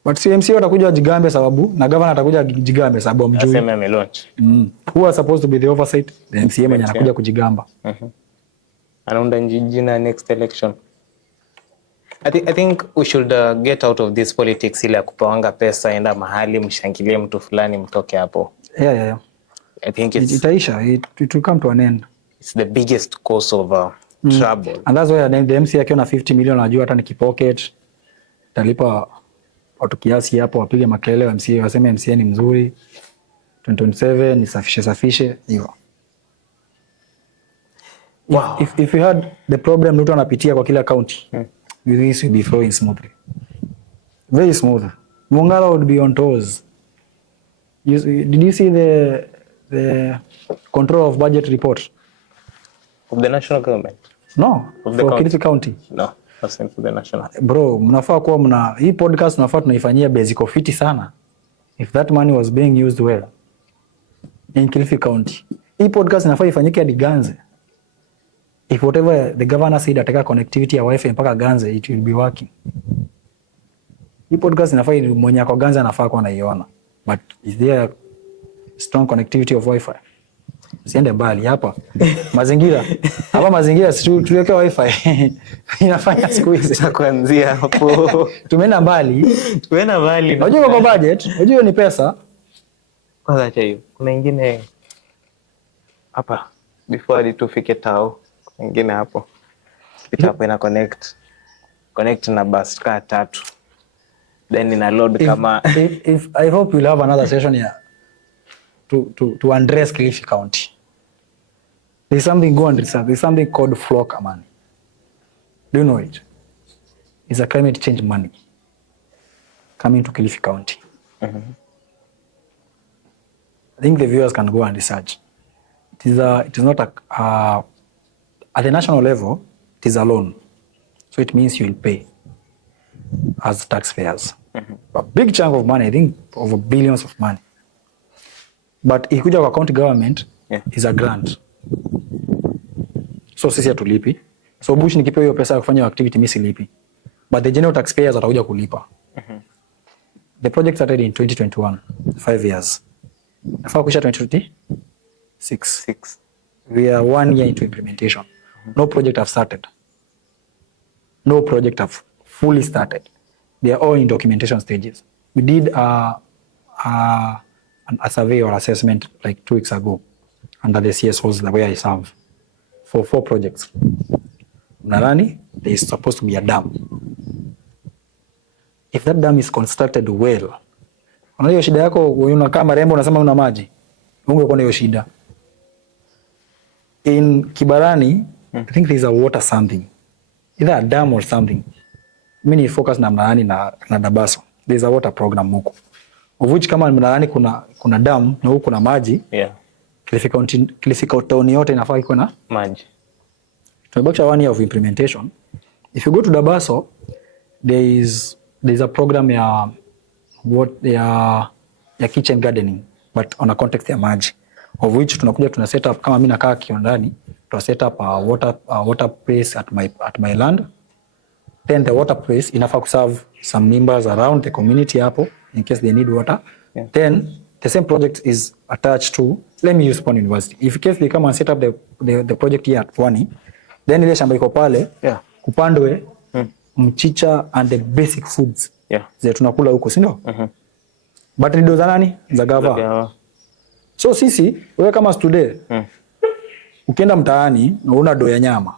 But si MCA watakuja jigambe sababu, na governor atakuja jigambe sababu amjui. Aseme amelaunch. Who are supposed to be the oversight? The MCA mwenye anakuja kujigamba. Anaunda jina next election. I think we should get out of this politics ile ya kupawanga pesa enda mahali mshangilie mtu fulani mtoke hapo. Yeah. I think itaisha. It will come to an end. It's the biggest cause of trouble. And that's why the MCA akiwa na 50 million anajua hata nikipocket talipa watu kiasi hapo wapige makelele wa MCA waseme MCA ni mzuri 2027 ni safishe hivyo. Wow. If we had the problem Ruto anapitia kwa kila county, this would be flowing smoothly. Very smooth. Mungala would be on toes. Did you see the control of budget report? Of the national government? No, of for Kilifi County. No, that's for the national. Bro, mnafaa kuwa hii podcast mnafaa tunaifanyia basic ofiti sana. If that money was being used well in Kilifi County. Hii podcast inafaa ifanyike hadi Ganze. If whatever the governor said ataka connectivity ya wifi mpaka Ganze, it will be working. Hii podcast inafaa mwenye kwa Ganze anafaa kuwa anaiona. But is there strong connectivity of wifi? Siende mbali hapa. Mazingira tuweke wifi. Inafanya siku hizi na kuanzia hapo. Tumeenda mbali. Unajua kwa budget, unajua ni pesa. Kwanza acha hiyo. Kuna nyingine hapa before tufike tao. Nyingine hapo. Pita hapo ina connect na bus car 3. then in a load kama if I hope we'll have another session here to address Kilifi County. There's something, go and research. There's something called flock money. Do you know it? It's a climate change money coming to Kilifi County. I think the viewers can go and research. It is not at the national level, it is a loan. So it means you will pay as taxpayers. A big chunk of money, I think over billions of money. But ikuja kwa county government, is a grant. So sisi hatulipi. So Bush nikipewa hiyo pesa ya kufanya activity mimi silipi. But the general taxpayers watakuja kulipa. The project started in 2021, 5 years. Nafaa kuisha 2026. We are 1 year into implementation. No project have started. No project have fully started. They are all in documentation stages. We did a survey or assessment like 2 weeks ago under the CSOs the way I serve for 4 projects. Mnarani, there is supposed to be a dam. If that dam is constructed well, unajua shida yako unakaa Marembo unasema una maji. Ungekuwa na hiyo shida. In Kibarani, I think there is a water something. Either a dam or something. Mimi focus na Mnarani na Dabaso. There is a water program huko. Of which kama Mnarani kuna dam na huko kuna maji. Yeah. Kilifi County yote inafaa iko na maji. Tumebakisha 1 year of implementation. If you go to Dabaso, there is a program ya kitchen gardening but on a context ya maji. Of which tunakuja tuna set up kama mimi nakaa Kiondani, tuna set up a water place at my land. Then the water place inafaa kuserve some members around the community hapo in case they need water. Yeah. Then the same project is attached to, let me use Pwani University. If in case they come and set up the project here at Pwani, then ile shamba iko pale, kupandwe mchicha and the basic foods. Yeah. Zile tunakula huko, si ndio? But ni doza nani? Za gava. So sisi, wewe kama student, ukienda mtaani na una do ya nyama.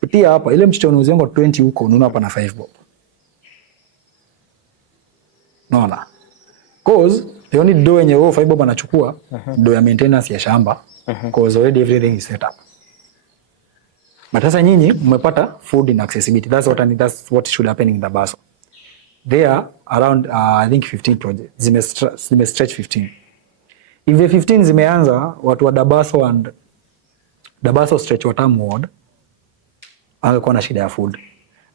Pitia hapa ile mchicha unauza 20 huko, unaona hapa na 5 bob. Naona. Cause the only do yenye wewe 5 bob anachukua do ya maintenance ya shamba. Cause already everything is set up. But sasa nyinyi mmepata food in accessibility. That's what should happen in Dabaso. There are around I think 15 projects. Zime stretch 15. If the 15 zimeanza, watu wa Dabaso and Dabaso stretch Watamu ward angekuwa na shida ya food.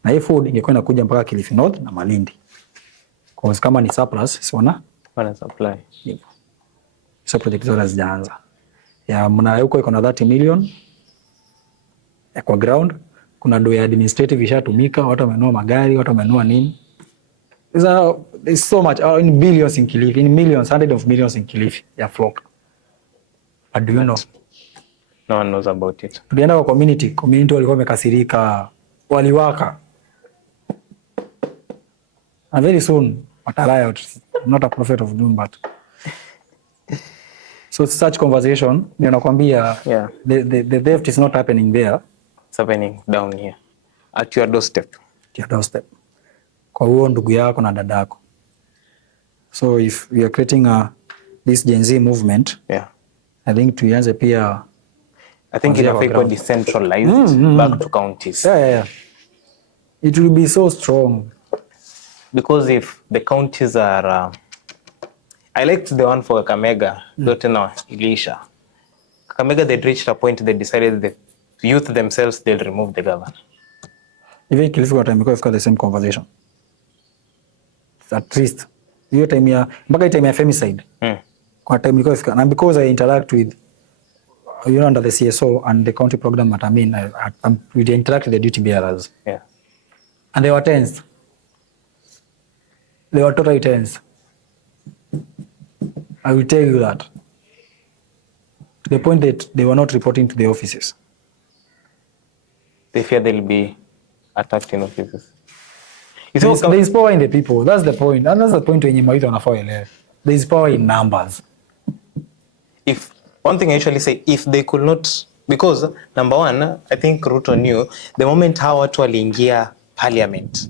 Na hii food ingekuwa inakuja mpaka Kilifi North na Malindi. Cause kama ni surplus, si wana supply. So project zote hazijaanza. Ya mna huko iko na 30 million ya kwa ground. Kuna do ya administrative ishatumika, watu wamenunua magari, watu wamenunua nini. There's so much in billions in Kilifi, in millions, hundreds of millions in Kilifi ya flock. But do you know? No one knows about it. Tulienda kwa community walikuwa wamekasirika, waliwaka. And very soon, wataraya, I'm not a prophet of doom, but so such conversation, nakwambia, the theft is not happening there. It's happening down here. At your doorstep. At your doorstep. Kwa huo ndugu yako na dadako. So if we are creating this Gen Z movement, I think tuianze pia, I think it will be decentralized back to counties. Yeah. It will be so strong. Because if the counties are, I liked the one for Kakamega, Dotena, Elisha. Kakamega, they'd reached a point they decided the youth themselves, they'll remove the governor. Even Kilifi kwa time because the same conversation. At least, hiyo time ya, mpaka time ya femicide. Kwa time because I interact with, under the CSO and the county program at we interact with the duty bearers. Yeah. And they were tense. They were totally tense. I will tell you that. To the point that they were not reporting to the offices. They fear they'll be attacked in offices. There is power in the people. That's the point. And that's the point when you might on a foil. There is power in numbers. If one thing I usually say, if they could not, because number one, I think Ruto knew the moment how watu waliingia parliament,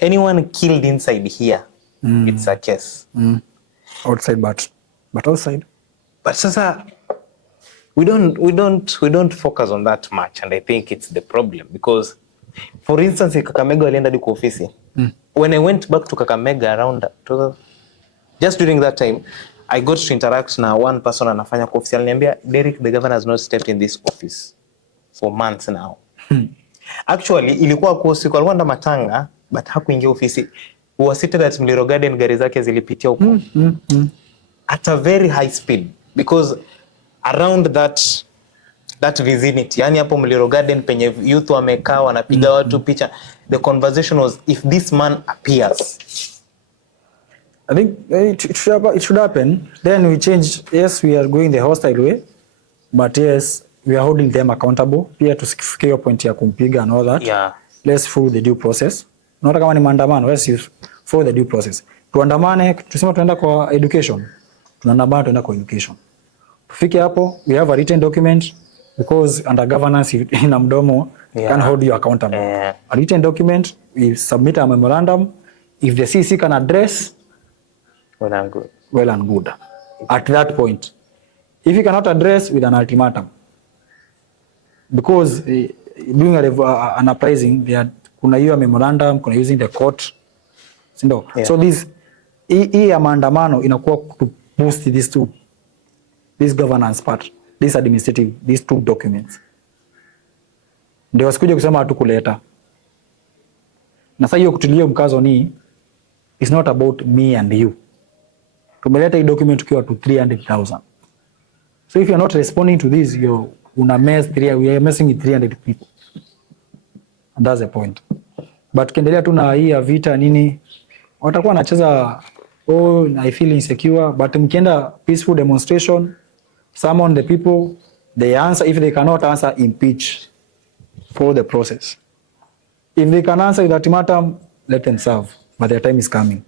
anyone killed inside here it's a case. Outside, but outside. But sasa, we don't focus on that much, and I think it's the problem because, for instance, Kakamega walienda hadi kwa ofisi. When I went back to Kakamega around just during that time, I got to interact na one person anafanya kwa ofisi. Aliniambia, Derek, the governor has not stepped in this office for months now. Actually, ilikuwa kwa siku alikuwa ndo matanga, but hakuingia ofisi. We were seated at Mliro Garden, gari zake zilipitia huko. At a very high speed, because around that vicinity, yani hapo Mliro Garden penye youth wamekaa wanapiga watu picha, the conversation was, if this man appears, I think it should happen. Then we change. Yes, we are going the hostile way, but yes, we are holding them accountable. Pia tusifikie hiyo point ya kumpiga and all that. Yeah. Let's follow the due process. Not kama ni maandamano, let's follow the due process. Tuandamane, tuseme tunaenda kwa education. Tunaandamana tunaenda kwa education. Tufike hapo, we have a written document because under governance ina mdomo can hold you accountable. A written document, we submit a memorandum. If the CC can address, well and good. At that point, if he cannot address, with an ultimatum, because doing an uprising, kuna hiyo memorandum, kuna using the court, so this hii ya maandamano inakuwa to boost this governance part, this administrative, these two documents, ndio wasikuje kusema hatukuleta. Na sasa hiyo kutilia mkazo ni, it's not about me and you. Tumeleta hii document tukiwa to 300,000. So if you're not responding to this, we are messing with 300 people. And that's the point. But kiendelea tu na hii ya vita nini, watakuwa wanacheza, I feel insecure, but mkienda peaceful demonstration, summon the people, they answer. If they cannot answer, impeach for the process. If they can answer with ultimatum, let them serve, but their time is coming.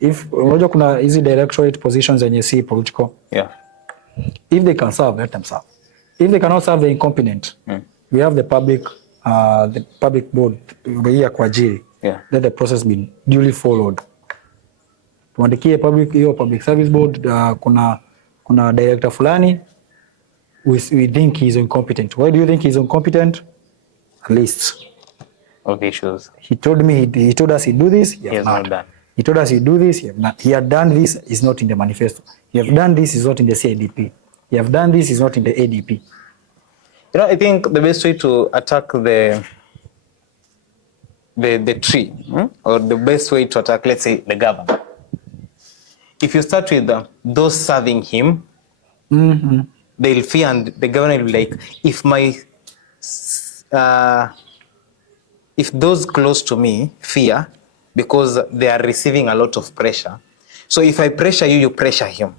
If unajua kuna hizi directorate positions yenye si political. Yeah. If they can serve, let them serve. If they cannot serve, the incompetent. We have the public board ya kwa ajili. Yeah. Let the process be duly followed. Tuandikie public service board, kuna director fulani, we think he's incompetent. Why do you think he's incompetent? A list of issues. He told us he'd do this, he has not done. He told us he'd do this, he had done this, is not in the manifesto. He have done this, is not in the CIDP. He have done this, is not in the ADP. I think the best way to attack the tree, or the best way to attack, let's say, the government, if you start with those serving him, they'll fear, and the government will be like, if those close to me fear, because they are receiving a lot of pressure. So if I pressure you, you pressure him.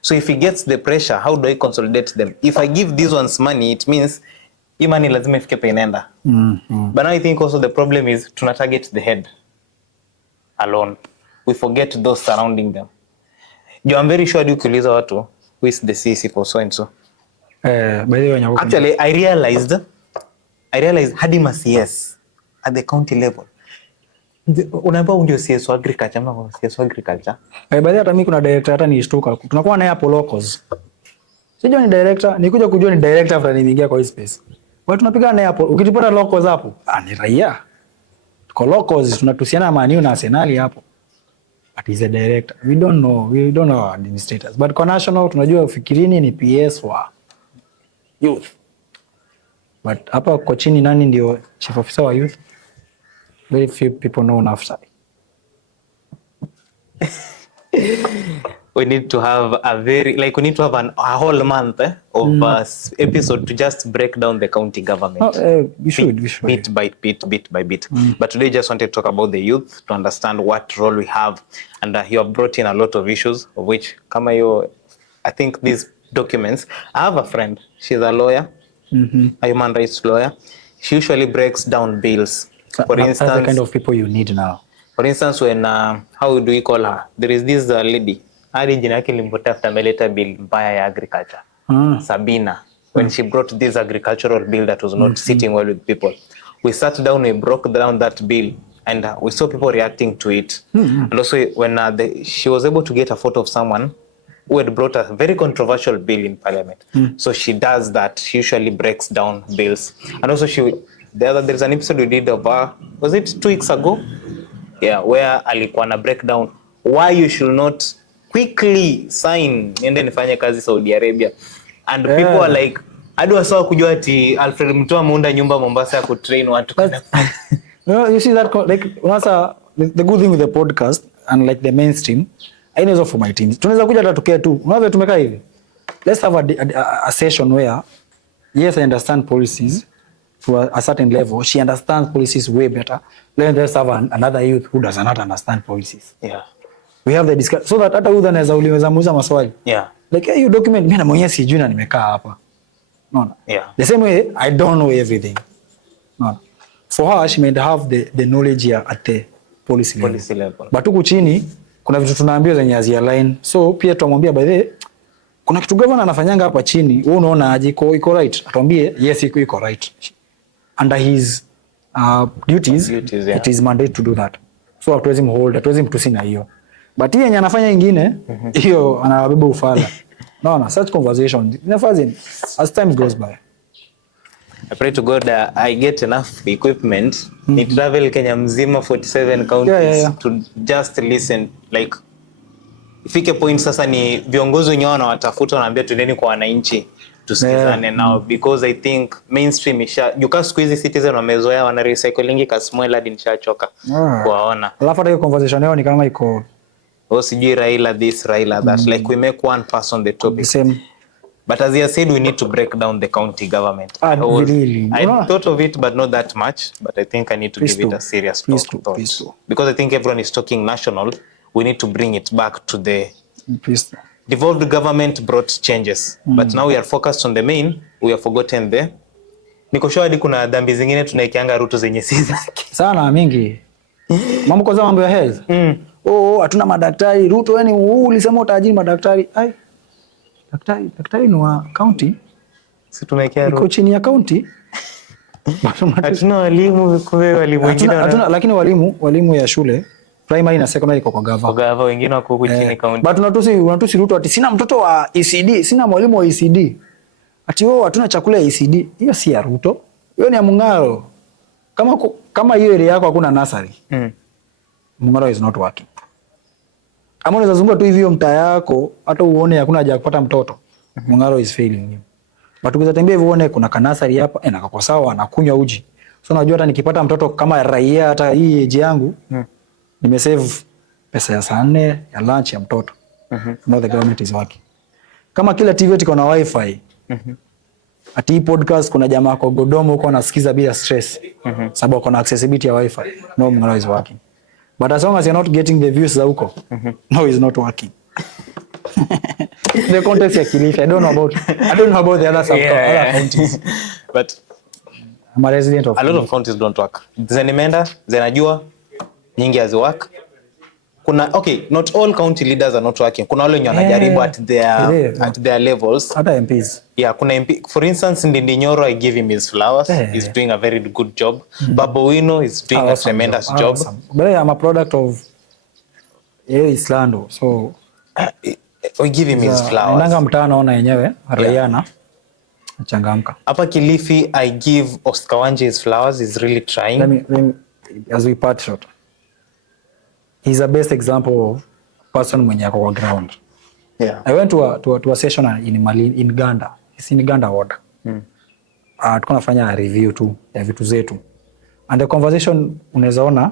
So if he gets the pressure, how do I consolidate them? If I give these ones money, it means hii money lazima ifike penenda. But now I think also the problem is tuna target the head alone. We forget those surrounding them. I'm very sure ukiuliza watu, who is the CC for so and so? By the way, actually, I realized hadi ma CS at the county level. Unaambia ndio CS wa agriculture ama CS wa agriculture. By the way, hata mimi kuna director hata nishtuka. Tunakuwa naye hapo locals. Sijui ni director, nikuja kujua ni director after nimeingia kwa hii space. Watu tunapiga naye hapo. Ukitipata locals hapo, ni raia. Kwa locals tunatusiana Man U na Arsenal hapo. But he's a director. We don't know our administrators. But kwa national tunajua ufikirini ni PS wa youth. But hapa kwa chini nani ndio chief officer wa youth? Very few people know enough side. We need to have a whole month of episode to just break down the county government. We should. Bit by bit. But today just wanted to talk about the youth, to understand what role we have. And you have brought in a lot of issues, of which, I think these documents, I have a friend, she's a lawyer, a human rights lawyer. She usually breaks down bills. For instance, that's the kind of people you need now. For instance, when, how do we call her? There is this lady, hadi jina yake limpotea after ameleta bill mbaya ya agriculture. Sabina. When she brought this agricultural bill that was not sitting well with people. We sat down, we broke down that bill. and we saw people reacting to it. And also when she was able to get a photo of someone who had brought a very controversial bill in parliament. So she does that. She usually breaks down bills. And also there's an episode we did of was it 2 weeks ago? Yeah, where alikuwa na breakdown why you should not quickly sign niende nifanye kazi Saudi Arabia. And people are like, hadi wasawa kujua ati Alfred Mutua ameunda nyumba Mombasa ya kutrain watu. You see that, like, the good thing with the podcast and like the mainstream, I know for my team. Tunaweza kuja tatokea tu. Unaona tumekaa hivi. Let's have a session where, yes, I understand policies to a certain level. She understands policies way better. Let's have another youth who does not understand policies. Yeah. We have the discussion so that hata huyu anaweza uliweza muuza maswali. Yeah. Like, hey, you document mimi na mwenyewe sijui na nimekaa hapa. No. Yeah. The same way I don't know everything. No. For her, she may have the knowledge here at the policy level. But huku chini kuna vitu tunaambiwa zenye hazi-align. So pia tutamwambia by the way, kuna kitu governor anafanyanga hapa chini, wewe unaona aje iko right? Atuambie yes iko right. Under his duties, yeah. It is mandate to do that. So hatuwezi mtusi na hiyo. But yeye yenye anafanya nyingine, hiyo anabeba ufala. No, such conversation inafazini as time goes by. I pray to God I get enough equipment. Ni travel Kenya mzima 47 counties to just listen. Like, ifike point sasa ni viongozi wenyewe wanawatafuta wanaambia tuendeni kwa wananchi tusikizane now, because I think mainstream yuka siku hizi Citizen wamezoea wana recycling kasmwela hadi nishachoka kuwaona. Alafu hata hiyo conversation yao ni kama iko sijui Raila this Raila that, like we make one person the topic. Same. But as you said, we need to break down the county government. I thought of it, but not that much. But I think I need to give it a serious thought. Because I think everyone is talking national. We need to bring it back to the devolved government brought changes. But now we are focused on the main. We have forgotten the... Niko sure hadi kuna dhambi zingine tunaikianga Ruto zenye si zake. Sana mingi. Mambo kwanza mambo ya health. Hatuna madaktari. Ruto yani ulisema utaajiri madaktari. Ai. Daktari ni wa county. Si tunaikia Ruto. Iko chini ya county. Hatuna walimu kwa walimu wengine. Hatuna, lakini walimu ya shule primary na secondary kwa gava. Kwa gava wengine wako huko chini county. But unatusi Ruto ati sina mtoto wa ECD, sina mwalimu wa ECD. Ati wao hatuna chakula ya ECD. Hiyo si ya Ruto. Hiyo ni ya Mungaro. Kama hiyo area yako hakuna nursery. Mungaro is not working. Ama unaweza zunguka tu hivyo mtaa yako hata uone hakuna haja kupata mtoto. Mungaro is failing you. But ukitaka tembea hivyo uone kuna kanasari hapa na kako sawa anakunywa uji. So unajua hata nikipata mtoto kama raia hata hii age yangu nimesave pesa ya saa 4 ya lunch ya mtoto. Now the government is working. Kama kila TV iko na wifi. Ati hii podcast kuna jamaa kwa Godomo huko anasikiza bila stress. Sababu kuna accessibility ya wifi. No, Mungaro is working. But as long as you're not getting the views za huko, no, it's not working. The context ya Kilifi, I don't know about the other other counties. But I'm a resident of a lot of counties don't work. Zenimenda, zenajua, nyingi hazi work. Not all county leaders are not working. Kuna wale wenye wanajaribu at their levels. Hata MPs. Yeah, kuna MP. For instance, Ndindi Nyoro, I give him his flowers. He's doing a very good job. Babu Wino is doing a tremendous job. But I'm a product of Islando, so we give him his flowers. Nanga mtaa naona yenyewe Rayana changamka. Hapa Kilifi, I give Oscar Wanje his flowers. He's really trying. Let me as we part short. He's a best example of person mwenye ako kwa ground. Yeah. I went to a session in Uganda. It's in Uganda ward. Tulikuwa nafanya review tu ya vitu zetu. And the conversation unaweza ona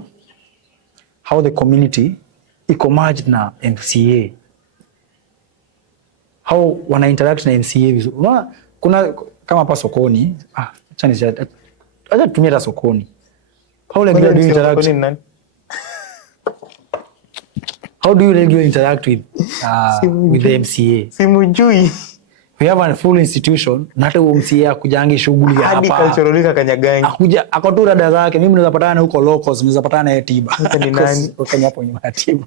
how the community iko merged na MCA. How wana interact na MCA vizuri. Unaona kuna kama hapa sokoni, acha tumia hata sokoni. How like do you interact? How do you interact with the MCA? Simujui. We have a full institution, na hata MCA akujangi shughuli hapa. Hadi culturalika kanyagangi. Akuja akotura dada zake, mimi naweza patana huko locals, naweza patana na Tiba. Ni nani? Kenya hapo nyuma Tiba.